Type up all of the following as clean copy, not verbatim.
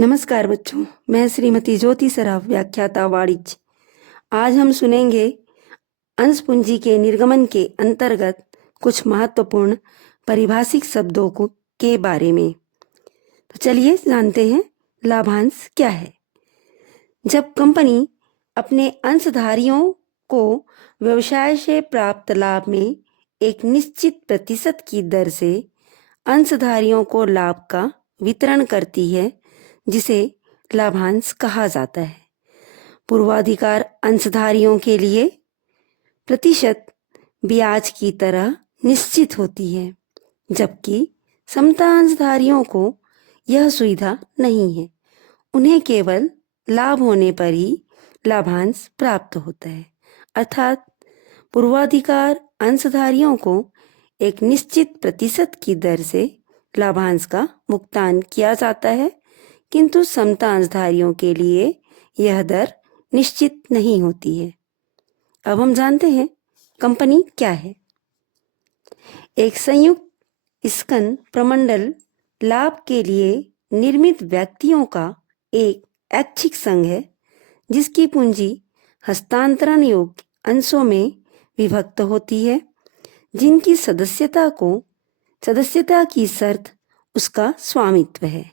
नमस्कार बच्चों, मैं श्रीमती ज्योति सराफ, व्याख्याता वाणिज्य। आज हम सुनेंगे अंश पूंजी के निर्गमन के अंतर्गत कुछ महत्वपूर्ण पारिभाषिक शब्दों के बारे में। तो चलिए जानते हैं लाभांश क्या है। जब कंपनी अपने अंशधारियों को व्यवसाय से प्राप्त लाभ में एक निश्चित प्रतिशत की दर से अंशधारियों को लाभ का वितरण करती है, जिसे लाभांश कहा जाता है। पूर्वाधिकार अंशधारियों के लिए प्रतिशत ब्याज की तरह निश्चित होती है, जबकि समता अंशधारियों को यह सुविधा नहीं है। उन्हें केवल लाभ होने पर ही लाभांश प्राप्त होता है। अर्थात पूर्वाधिकार अंशधारियों को एक निश्चित प्रतिशत की दर से लाभांश का भुगतान किया जाता है, किंतु समता अंशधारियों के लिए यह दर निश्चित नहीं होती है। अब हम जानते हैं कंपनी क्या है। एक संयुक्त स्कंद प्रमंडल लाभ के लिए निर्मित व्यक्तियों का एक ऐच्छिक संघ है, जिसकी पूंजी हस्तांतरण योग्य अंशों में विभक्त होती है, जिनकी सदस्यता की शर्त उसका स्वामित्व है।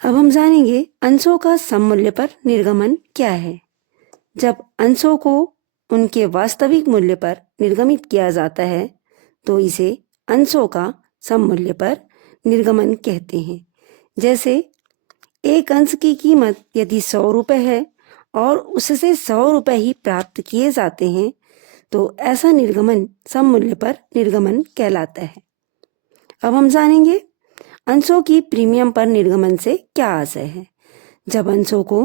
अब हम जानेंगे अंशों का सममूल्य पर निर्गमन क्या है। जब अंशों को उनके वास्तविक मूल्य पर निर्गमित किया जाता है तो इसे अंशों का सममूल्य पर निर्गमन कहते हैं। जैसे एक अंश की कीमत यदि 100 रुपये है और उससे 100 रुपये ही प्राप्त किए जाते हैं तो ऐसा निर्गमन सममूल्य पर निर्गमन कहलाता है। अब हम जानेंगे अंशों की प्रीमियम पर निर्गमन से क्या आशय है। जब अंशों को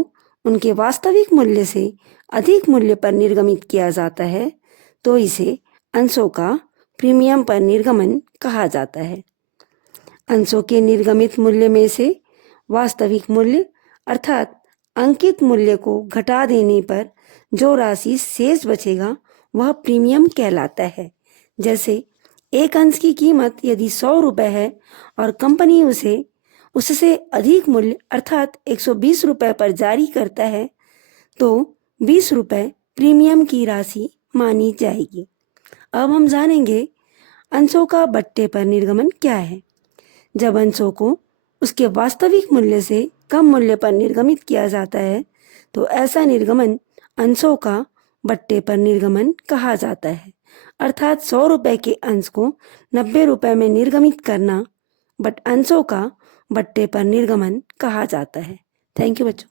उनके वास्तविक मूल्य से अधिक मूल्य पर निर्गमित किया जाता है तो इसे अंशों का प्रीमियम पर निर्गमन कहा जाता है। अंशों के निर्गमित मूल्य में से वास्तविक मूल्य अर्थात अंकित मूल्य को घटा देने पर जो राशि शेष बचेगा वह प्रीमियम कहलाता है। जैसे एक अंश की कीमत यदि 100 रुपये है और कंपनी उसे उससे अधिक मूल्य अर्थात 120 रुपये पर जारी करता है तो 20 रुपये प्रीमियम की राशि मानी जाएगी। अब हम जानेंगे अंशों का बट्टे पर निर्गमन क्या है। जब अंशों को उसके वास्तविक मूल्य से कम मूल्य पर निर्गमित किया जाता है तो ऐसा निर्गमन अंशों का बट्टे पर निर्गमन कहा जाता है। अर्थात 100 रुपये के अंश को 90 रुपये में निर्गमित करना अंशों का बट्टे पर निर्गमन कहा जाता है। थैंक यू बच्चों।